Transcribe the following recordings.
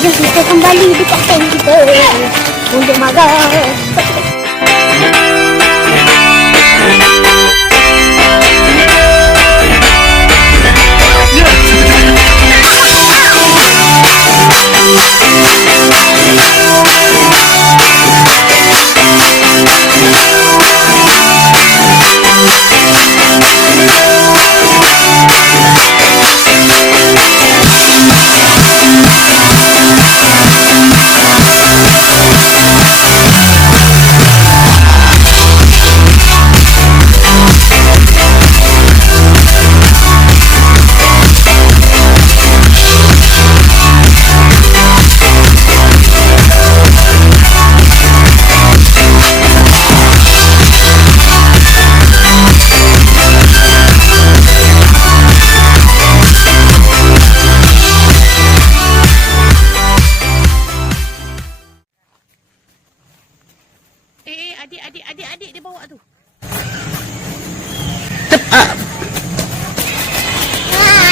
jom kita kembali dekat tank kita untuk makan. Adik dia bawa tu.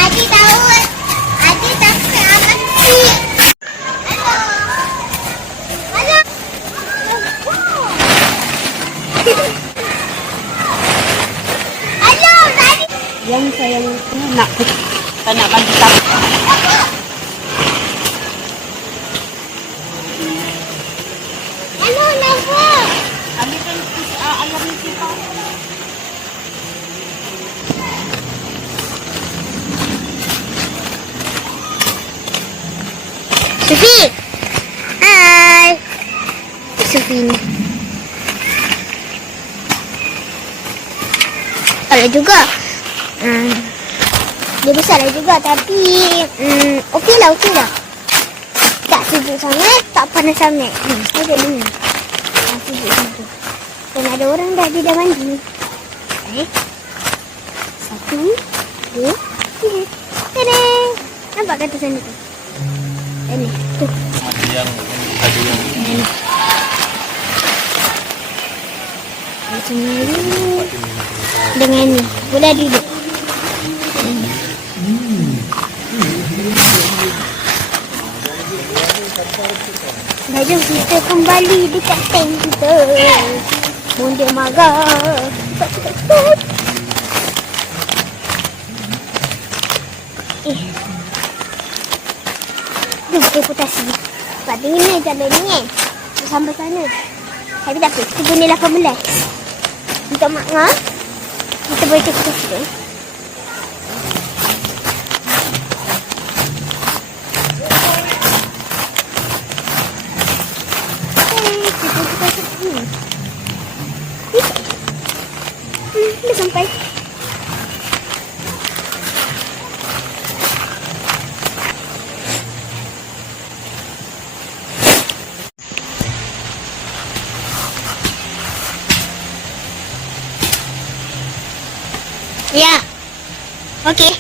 Adik tahu. Adik takut apa sih? Halo. Halo, tadi. Yang saya nak bagi tahu. Halo, Nafa. Ambilkan ayam ni kau. Sufi. Hai. Sufi ni. Besar juga. Dia besar juga tapi okey lah. Tak sejuk sangat, tak panas sangat. Ada ni. Sejuk macam tu. Dan ada orang dah mandi. Satu, dua, tiga. Tada! Nampak kat atas sana tu? Ini, tu. Ada yang Ini. Macam ni. Dengan ni. Boleh duduk. Dah jom kita kembali dekat tank kita. Bonda marah. Cepat. Jom reputasi. Sebab ni jalan ni sampai sana. Tapi tak apa, kita guna 18. Untuk makna kita boleh cakap sikit. Dah sampai. Ya. Okey.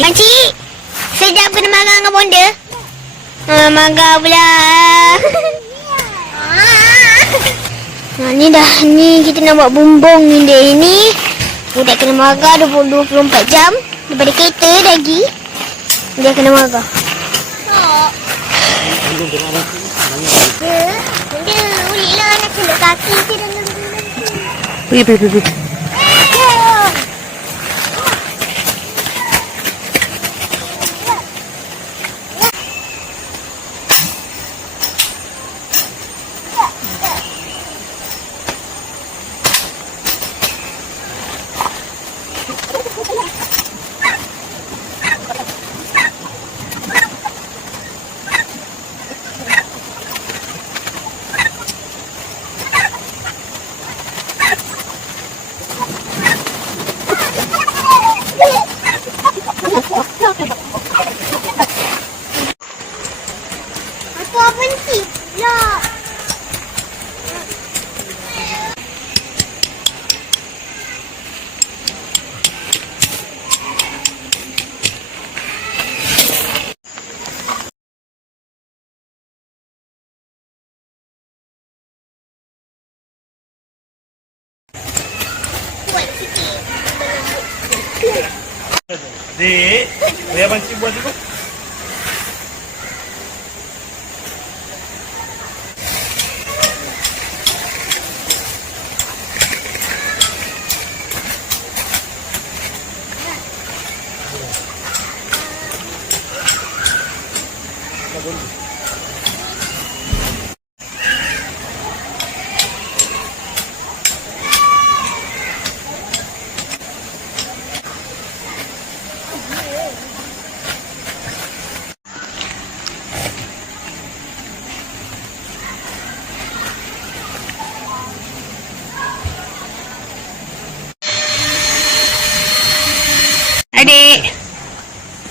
Makcik, sejap kena marah dengan bonda. Marah pula. Ni kita nak buat bumbung ni dia ni. Budak kena marah 24 jam daripada kereta lagi. Dia kena marah. Benda boleh lah nak celuk kaki je dengan Pergi. Apa berhenti pula? Buat sikit. Dek, boleh abang cik buat dulu? Adik.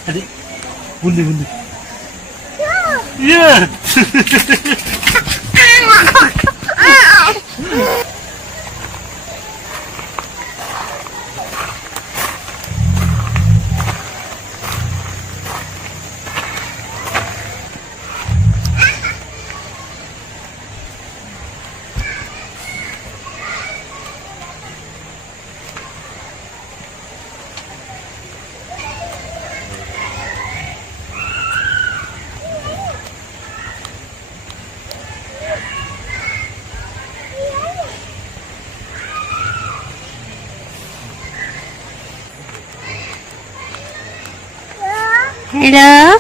Adik. Bunda. Ya. Hello.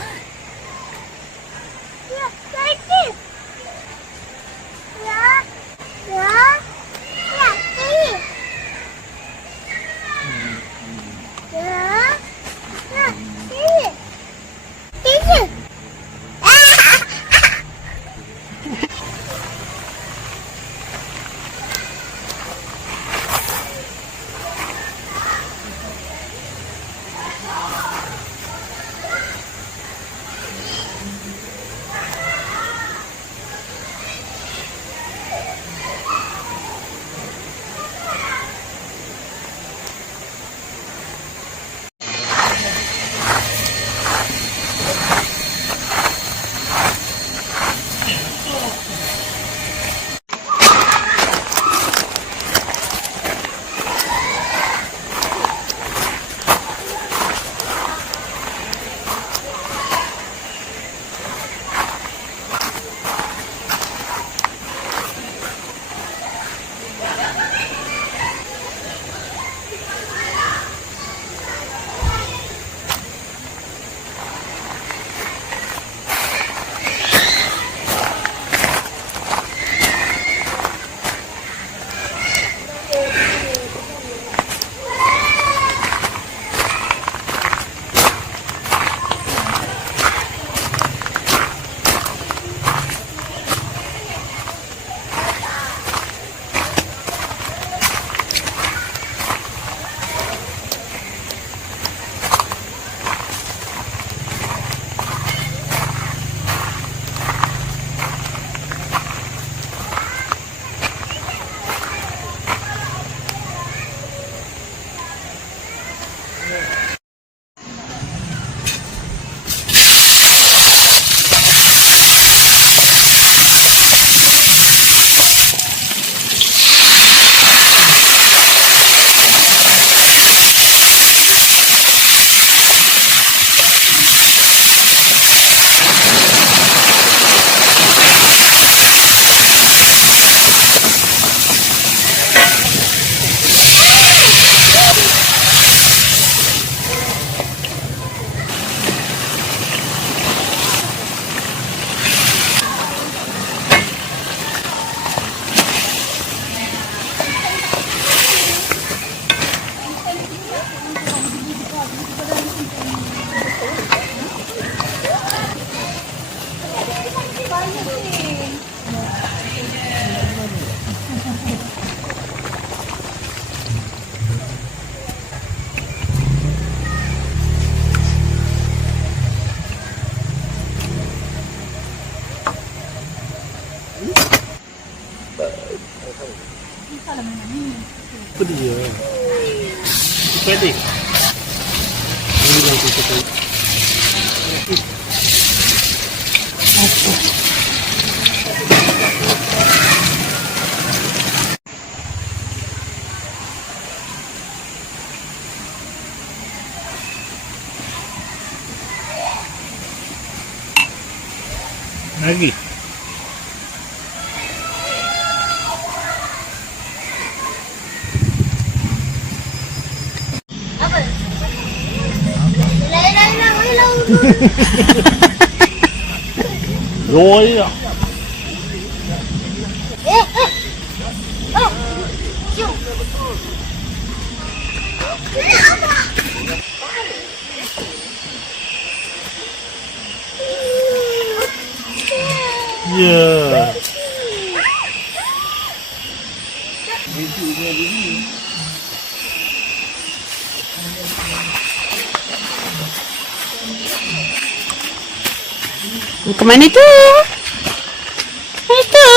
Apa dia? Pwede. Ini lang ito sa lagi. Rồi à. Yeah. Kemana tu? Itu.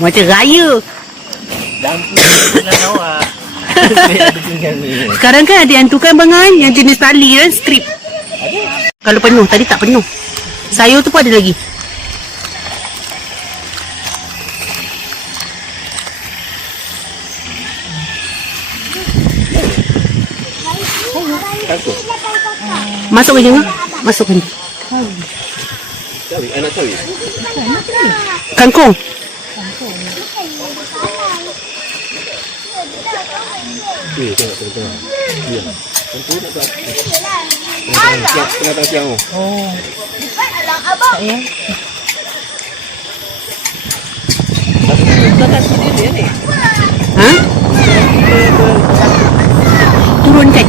Macam raya. Jangan awak. Sekarang kan ada yang tukang bangan yang jenis tali kan, strip. Kalau penuh, tadi tak penuh. Sayur tu pun ada lagi. Masuk ke jangan? Masuk ke ni. Cari, anak cari. Kangkung. Tengok. Ya. Tentu nak tak. Tengah siang. Oh. Abang. Ha? Turun kan?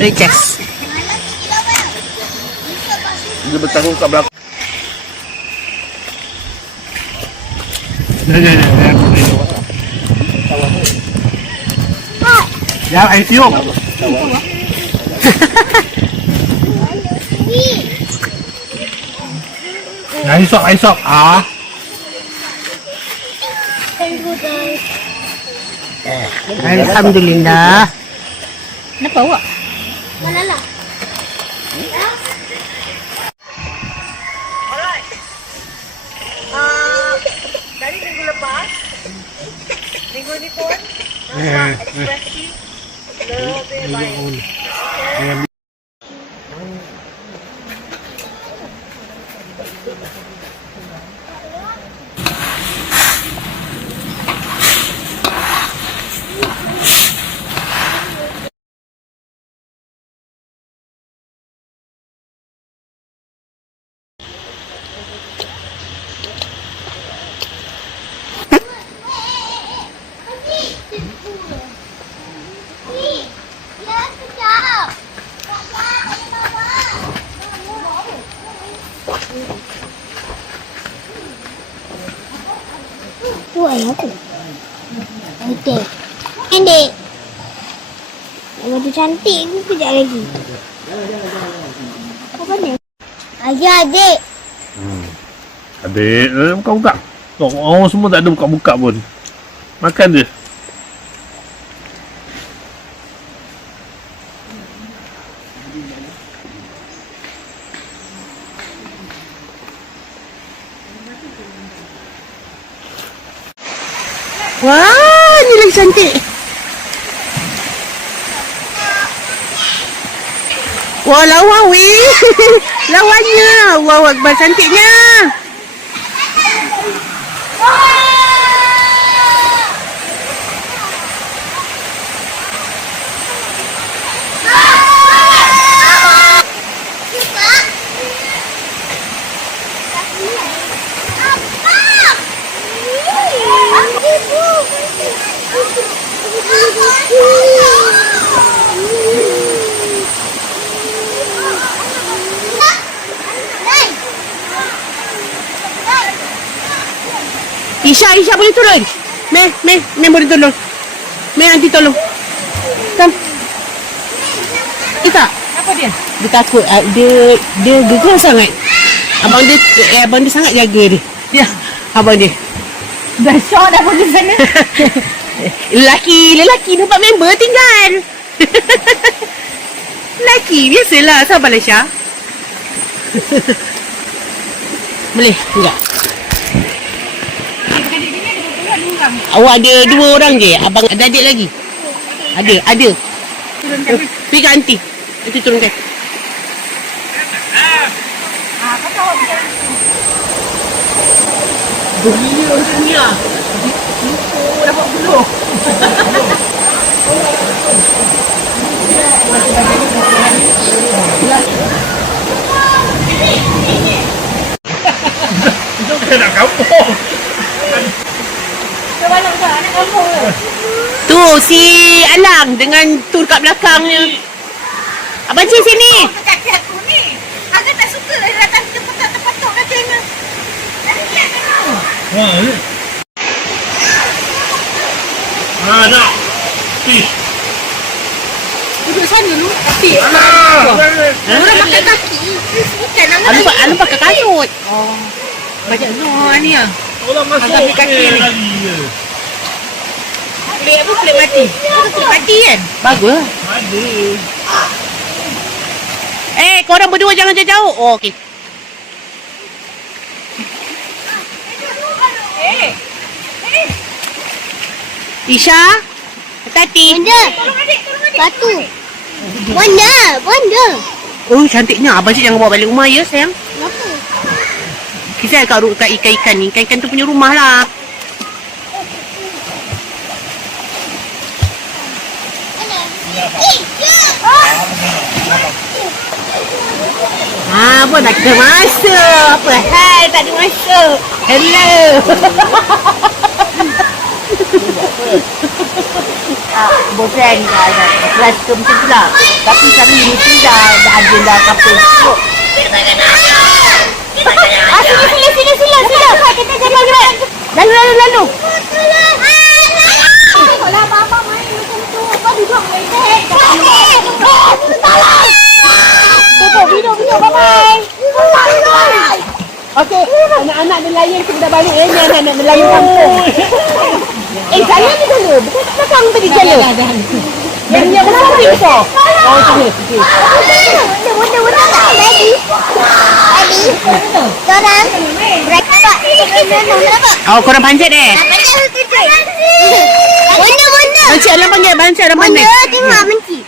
Recess. Dia bertanggung kat belakang. Ya, air tiup. Air sok. Ah. Alhamdulillah. Kenapa awak? Malala. Dari minggu lepas, minggu ni pun ekspresi lebih baik. Buat aku. Okey. Pendek. Baju cantik tu kejap lagi. Apa ni? Adik. Adik, buka-buka. Orang semua tak ada buka-buka pun. Makan je. Wah, ni lagi cantik. Wah, lawa weh. Lawanya. Wah, akbar cantiknya. Isha boleh turun. Meh boleh tolong. Meh nanti tolong. Come. Kita. Apa dia? Dia takut. Dia gegar sangat. Abang dia sangat jaga dia. Ya, abang dia. Dah syok dah pergi sana. Lelaki nampak member tinggal. Lelaki biasalah, sabarlah Syah. Boleh enggak? Awak ada 2 orang je. Abang ada adik lagi? Ada. Pergi kat aunty. Nanti turunkan. Kau tahu apa? Beria macam ni lah. Dapat buluh. Itu kan nak kampung. Cuba nak anak kampung ke? Tu si Alang dengan tu kat belakangnya. Abang Cik sini. Kaki aku ni. Aku tak suka lah datang kita petak-petak katanya. Nak. Fish. Duduk sana dulu. Tapi Orang makan kaki. Bukan nak Alang pakai kasut. Oh. Macam ni lah. Orang masuk. Ambil kaki ni. Lagi je. Kulit apa? Kulit mati. Kulit mati kan? Bagus. Ada. Korang berdua jangan jauh-jauh. Oh, okey. Isha, hati-hati. Batu. Benda. Oh, cantiknya. Abang Cik jangan bawa balik rumah ya, sayang. Kenapa? Kisah kat ikan-ikan ni. Ikan-ikan tu punya rumah lah. Apa nak kita masuk? Apa hal tak ada masuk? Hello. Boyfriend kelas ke macam tu lah. Tapi sekarang universiti dah ada dah couple. Sila. Kita jalan. Lalu. Kalau mama main macam tu, apa duduk main Tutup video. Bye-bye. Okey, anak-anak nelayan kita dah balik ni anak-anak nelayan kampung. Jalan ni dulu. Bukan kat belakang tadi jalan. Yang ni apa tu? Oh, sini. Benda tak ready. Korang breakfast. Oh, korang panjat Benda. Bancik Alang panggil. Benda tengok benci.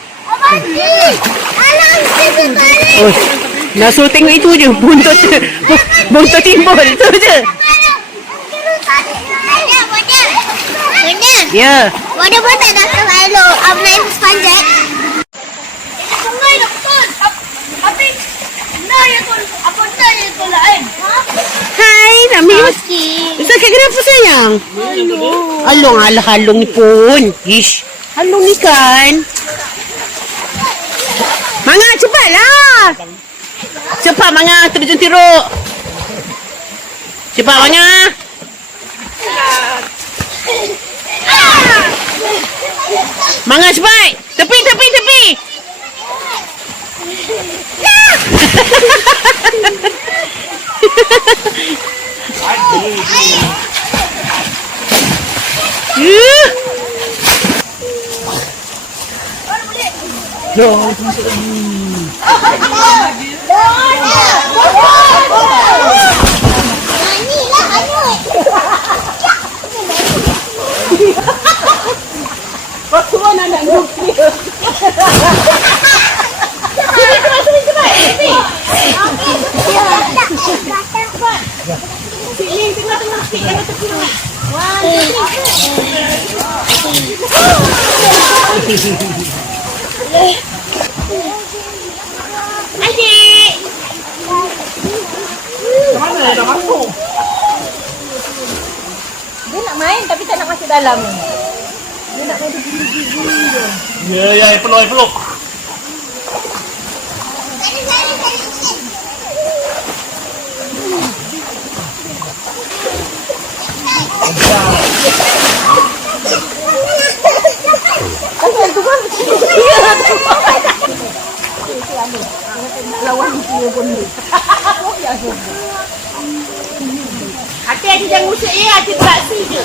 Alang sekali. Oh, nak suruh tengok itu je. Buntut timbul. Itu je. Benda. Ya. Benda pun tak datang hello. Abang panjat. Sungai dah betul. Tapi nak yang kau lain. Hai, Nami. Okey. Sakit kenapa sayang? Halong ni pun. Ish. Halong ni kan. Manga, cepatlah. Cepat Manga, terjun tiruk. Cepat Manga. Manga cepat. Tepi. Mana dah masuk? Dia nak main tapi tak nak masuk dalam. Ya, peluk. Lawan dia pun. Acik tak je.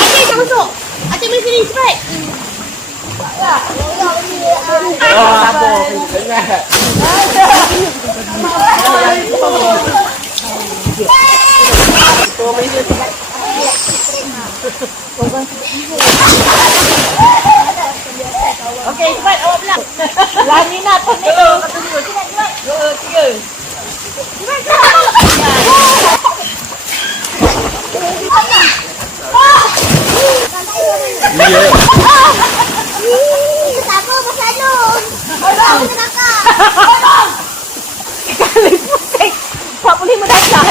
Acik tak masuk. Acik main sini cepat. Okey, cepat awak pula. Lari nak tu. Cepat, cepat. 2, 3. Ya. Siapa bersalung? Tolong kenapa? Kali pusing. 45 darjah.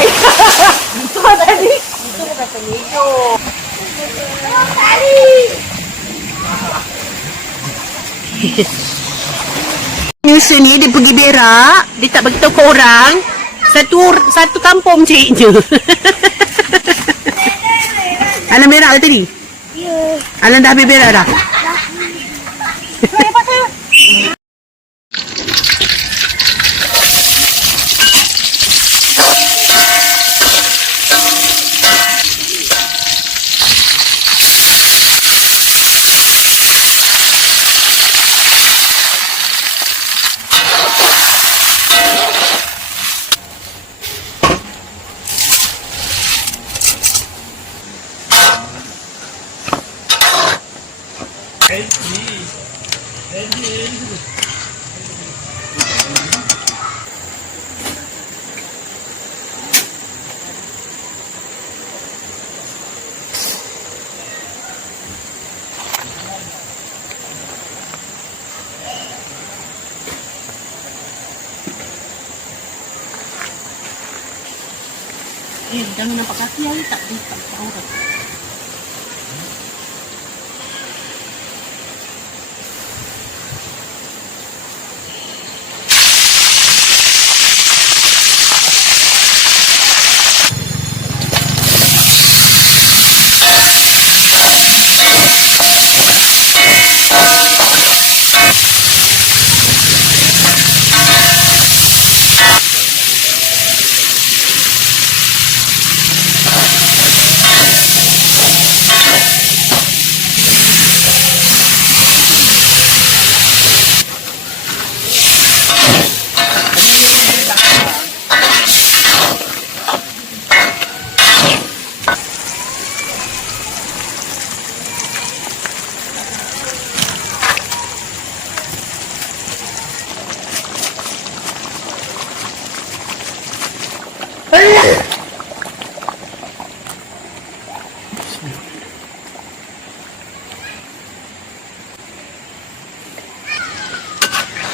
So tadi. Itu bukan telur. Tolong cari. Nyusa ni dia pergi berak, dia tak beritahu ke orang. Satu kampung cik je. Alan berak ke tadi? Ya. Alan dah habis berak dah? Jangan nampak kaki hari tak tahu tak.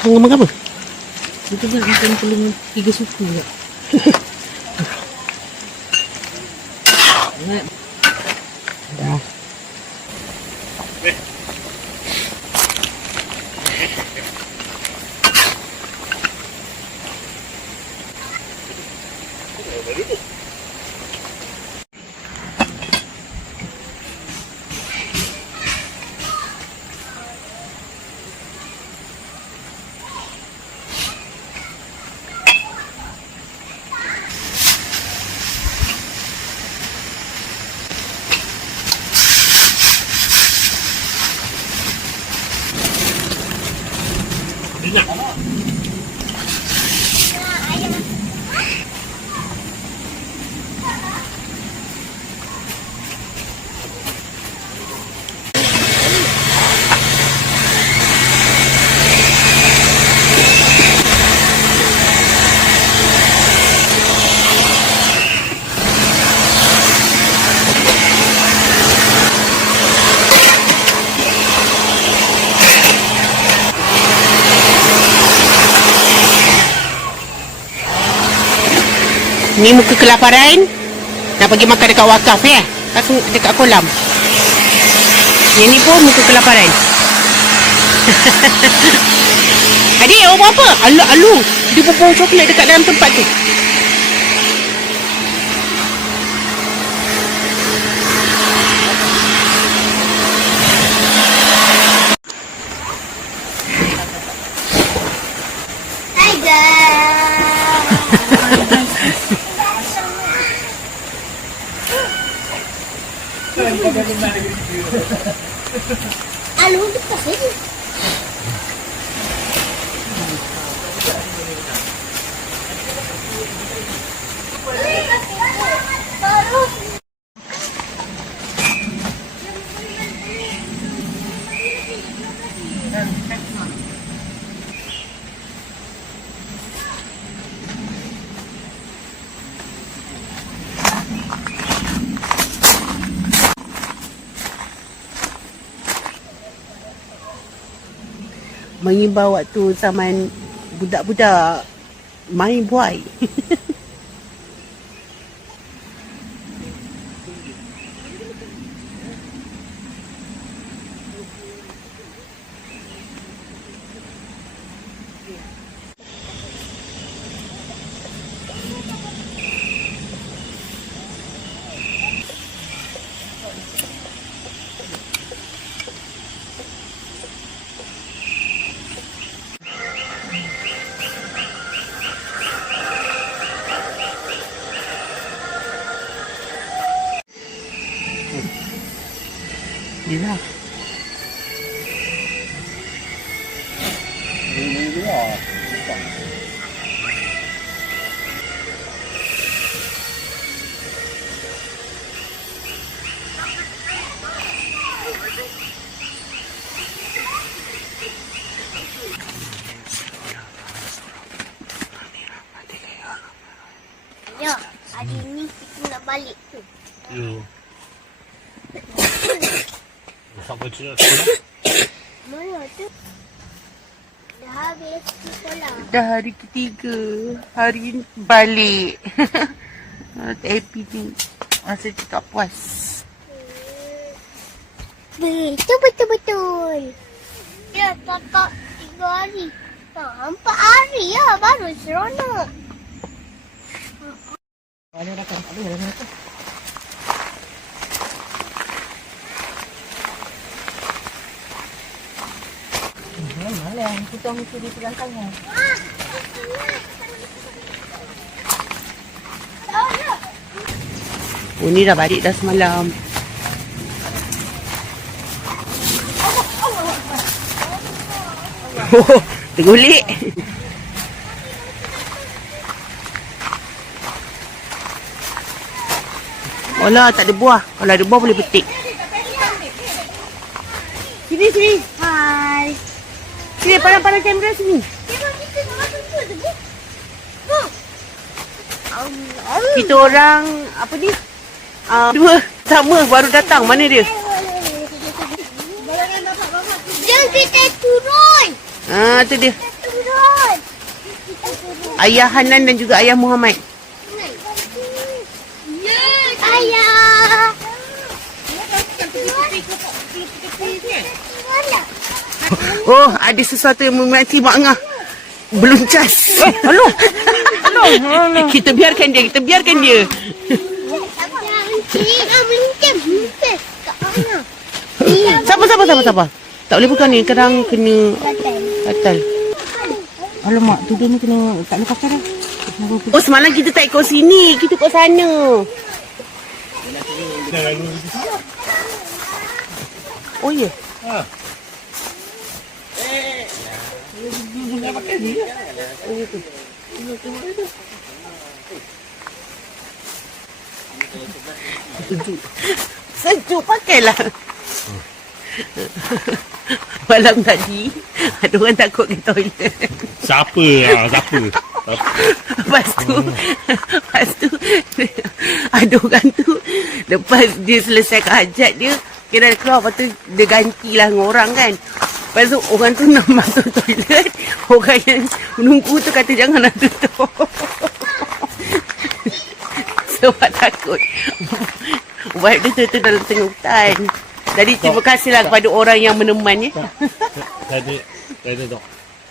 Hang makan apa? Itu kan makan telur 3 suku pula. Dah. Ni muka kelaparan. Nak pergi makan dekat wakaf ya. Kasih dekat kolam. Yang ni pun muka kelaparan. Adik, awak buat apa? Alu. Dia bubuh coklat dekat dalam tempat tu. Hai guys. Alu dekat sini. Mengimbau waktu zaman budak-budak main buai. Yelah. Ya, hari ni kita nak balik tu. Ya. Sampai tu nak sekolah. Mana tu? Dah habis sekolah. Dah hari ketiga. Hari ni balik. Happy ni. Rasa cakap puas. Betul. Ya, kakak 3 hari. 4 hari ya baru seronok. Ada rakan, ada rakan. Mana yang kita mesti dipegang tangan. Oh, ni dah balik dah semalam. Oh, tergulik. Alah, tak ada buah. Kalau ada buah boleh petik. Sini. Hai. Sini, pandang kamera sini. Kita orang, apa ni? Dua sama baru datang. Mana dia? Jom kita turun. Tu dia. Turun. Ayah Hanan dan juga ayah Muhammad. Ayah. Oh, ada sesuatu yang memati Mak Ngah. Belum cas. Halo. Kita biarkan dia. Sabar. Tak boleh buka ni. Kadang kena katal. Alamak, tu dia ni kena tak boleh pakai dah. Oh, semalam kita tak ikut sini. Kita ikut sana. Oh, ya? Ha. Sejuk pakailah. Malam tadi ada orang takut ke toilet. Siapa? Lepas tu ada orang tu lepas dia selesai hajat dia kira keluar, lepas tu dia gantilah dengan orang kan. Lepas tu orang tu nak masuk toilet, orang yang menunggu tu kata jangan nak tutup. Sebab takut wipe dia tu dalam tengah hutan. Jadi terima kasihlah kepada orang yang meneman ya. Tadi tu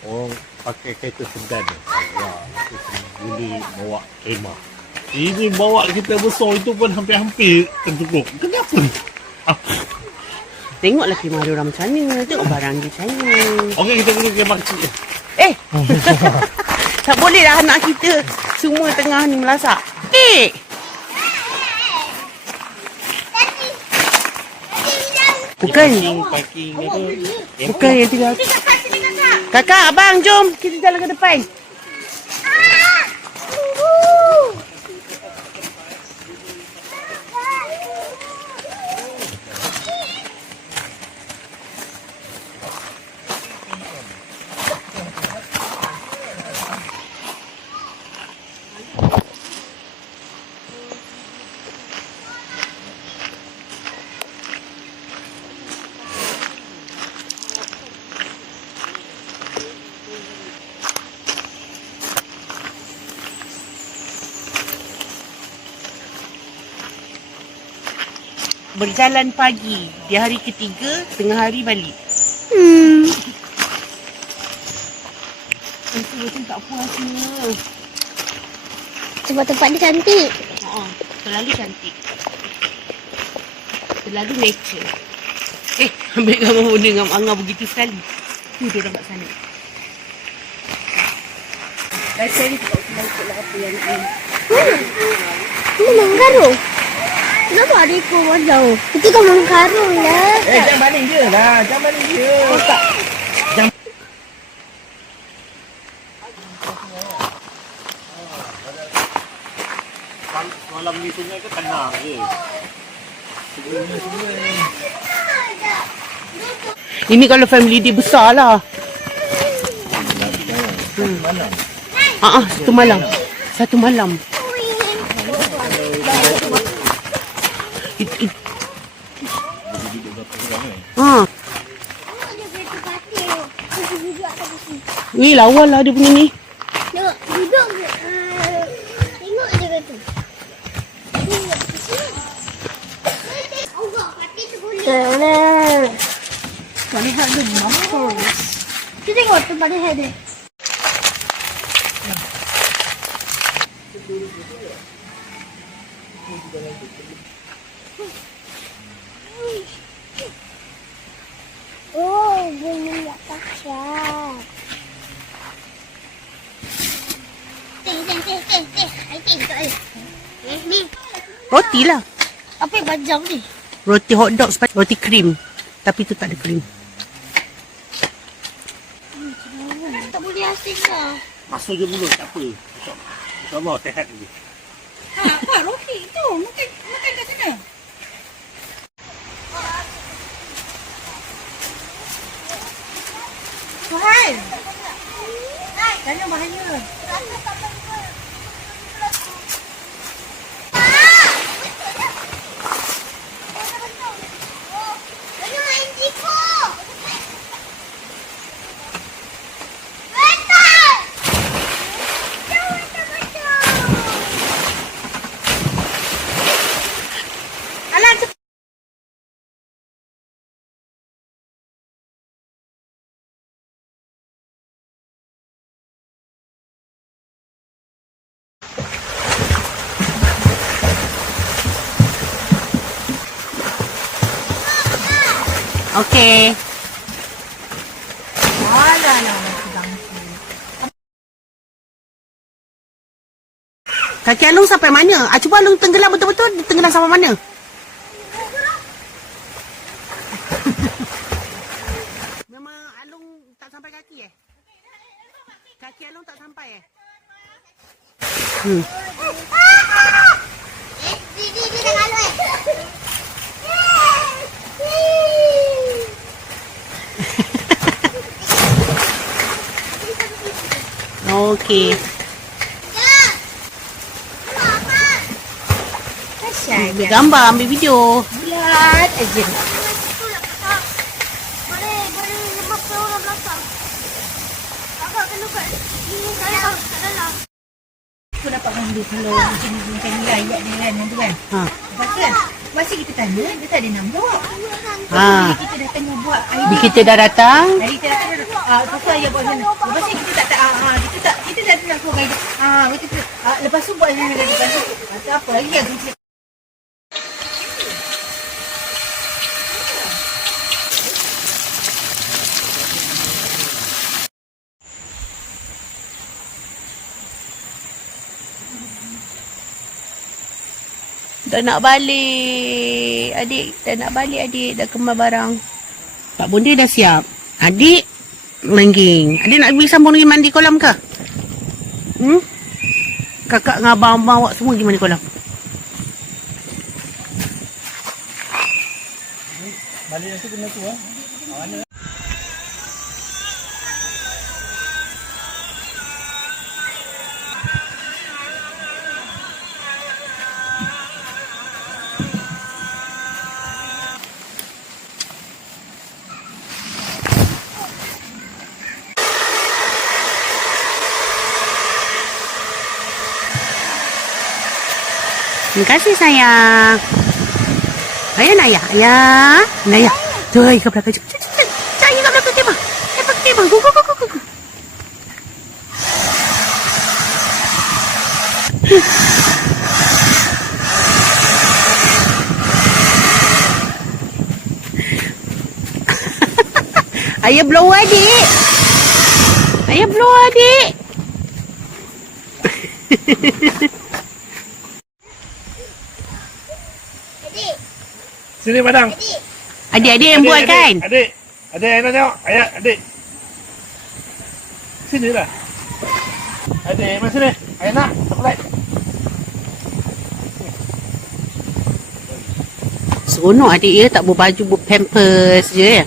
orang pakai kereta sedan ni. Boleh bawa kemah. Ini bawa kereta besar itu pun hampir-hampir tertutup. Kenapa? Tengoklah kemah dia orang macam mana. Tengok barang dia macam mana. Okey, kita pergi kemah kecil. Tak boleh lah anak kita semua tengah ni melasak. Bukan. Parking apa? Bukan yang tiga. Kakak sini kakak. Kakak, abang, jom. Kita jalan ke depan. Berjalan pagi. Di hari ketiga, tengah hari balik. Betul-betul tak puasnya. Sebab tempat dia cantik. Terlalu cantik. Terlalu nature. Ambil gambar benda dengan Angah begitu sekali. Tu dia orang kat sana. Dah cari tak ikutlah apa yang ini. Ini manggaru. Kenapa adikku buat jauh? Itu kan manggaru lah. Jangan baling je lah. Jangan baling je. Tak. Malam ni sungai ke tenang je. Ini kalau family dia besar lah. Satu malam. Satu malam. Ni lawa lah dia punya ni. Tengok, duduk je. Tengok je kata. Tak lihat dia mampus. Kita tengok tempat dia ada. Oh, bunyi tak dahsyat. Ni. Roti lah. Apa yang panjang ni? Roti hotdog, roti krim. Tapi tu tak ada krim. Tak boleh asing lah. Masuk je mulut, tak apa. InsyaAllah, tehat lagi. Apa roti tu? Makan kat sana. Mahal. Sana mahalnya. Okey. Alah lah sedang. Kaki Alung sampai mana? Cuba Alung tenggelam betul-betul. Dia tenggelam sampai mana? Memang Alung tak sampai kaki Kaki Alung tak sampai Dia dah lalu Okey. Ambil gambar, ambil video. Bulat aja. Boleh lepas ke orang belakang. Kakak kena kat sini saya kat dalam. Aku dapat ngambil kalau macam ni ayat dia kan tu kan. Lepas tu kan masa kita tanya dia tak ada nak jawab. Bila kita dah tanya buat Bila kita dah datang, hari kita datang tu ayat buat sana. Lepas tu kita dah nak suruh guide. Lepas tu buat sana lepas tu apa lagi yang kita Dah nak balik. Adik, dah nak balik adik. Dah kemas barang. Pak Bonda dah siap. Adik, mengging. Adik nak pergi sambung lagi mandi kolam ke? Kakak dengan abang-abang awak semua pergi mandi kolam. Balik nanti kena tu lah. Terima kasih sayang. Ayah nak ayah. Ayah. Nak ayah. Tu ayah ke belakang. Cepat. Ayah ke belakang kemah. Cepat kemah. Go. Ayah blow adik. Ayah blow adik. Sini Padang. Adik-adik yang buat kan? Adik nak tengok. Ayah, adik. Sini lah. Adik, mari sini. Ayah nak. Coklat. Seronok adik ya tak berbaju, berpampers je ya.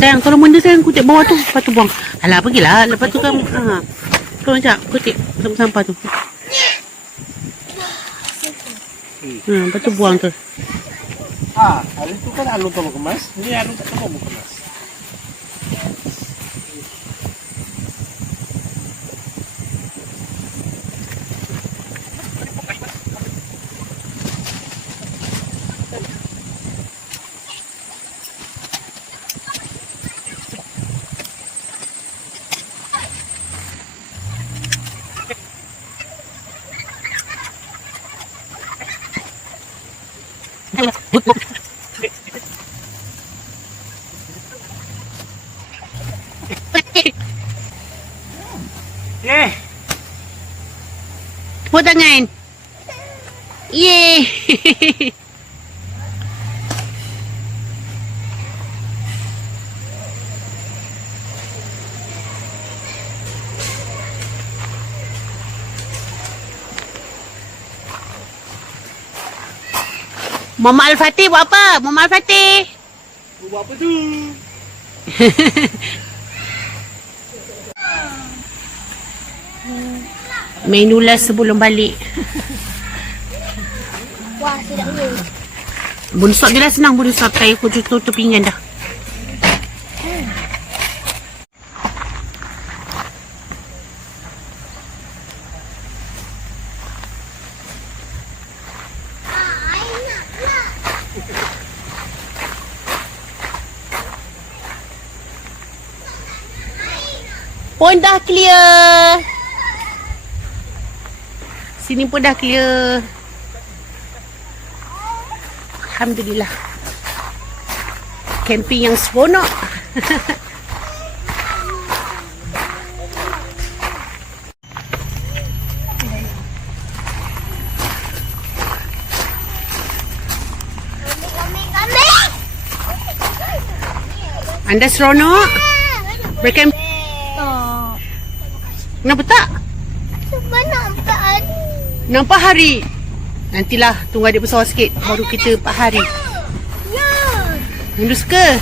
Sayang, tolong benda sayang kutip bawah tu. Lepas tu buang. Alah, pergilah. Lepas tu kan. Tolong sekejap. Kutip sampah tu. Lepas tu buang tu. Hari tu kan Alun tolong kemas. Ni Alun tak tolong kemas. Tepuk tangan. Yeay. Mama Al-Fatih buat apa? Mama Al-Fatih. Buat apa tu? Main ulas sebelum balik. Wah, sedapnya. Bunsop je lah senang bunsop. Saya aku tutup pinggan dah. Pun dah clear. Sini pun dah clear. Alhamdulillah. Camping yang seronok. Kambing. Anda seronok? Berkamp. Kenapa tak? Sebab nampak hari. Nampak hari? Nantilah tunggu adik besar sikit. Baru kita 4 hari. Ya. Anda suka?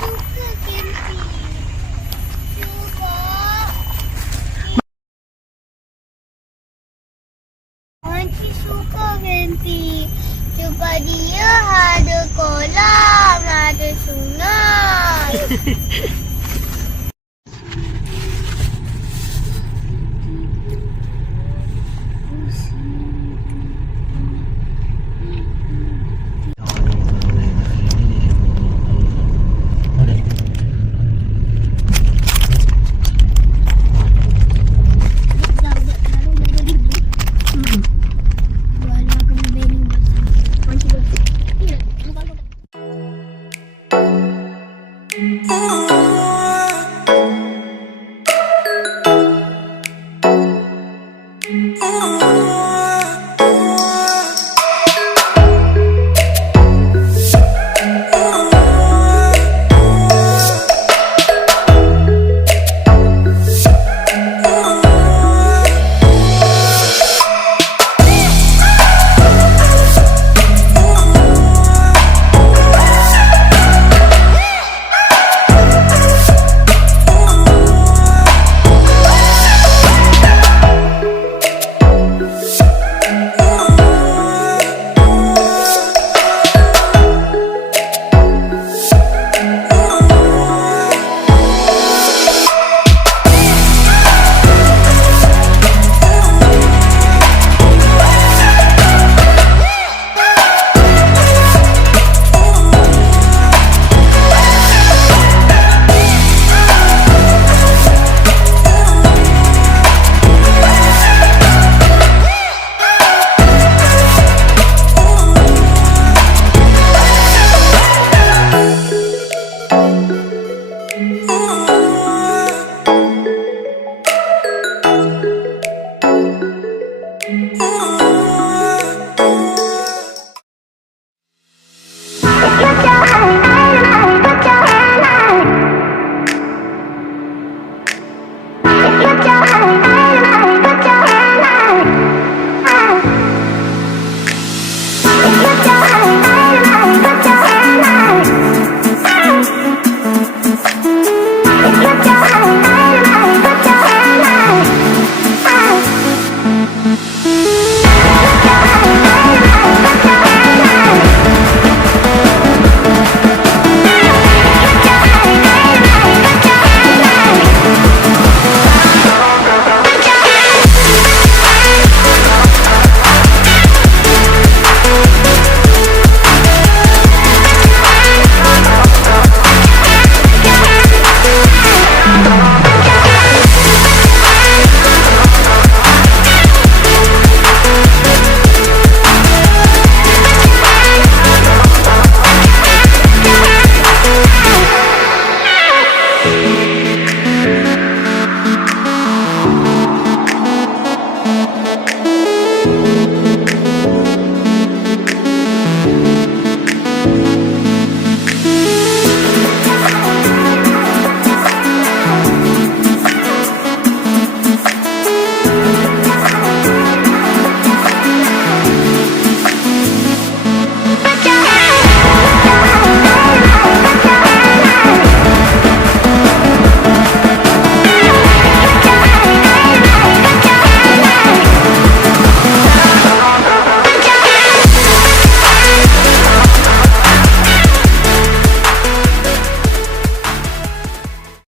Suka camping. Suka. Aunty suka camping. Sebab dia ada kolam, ada sungai.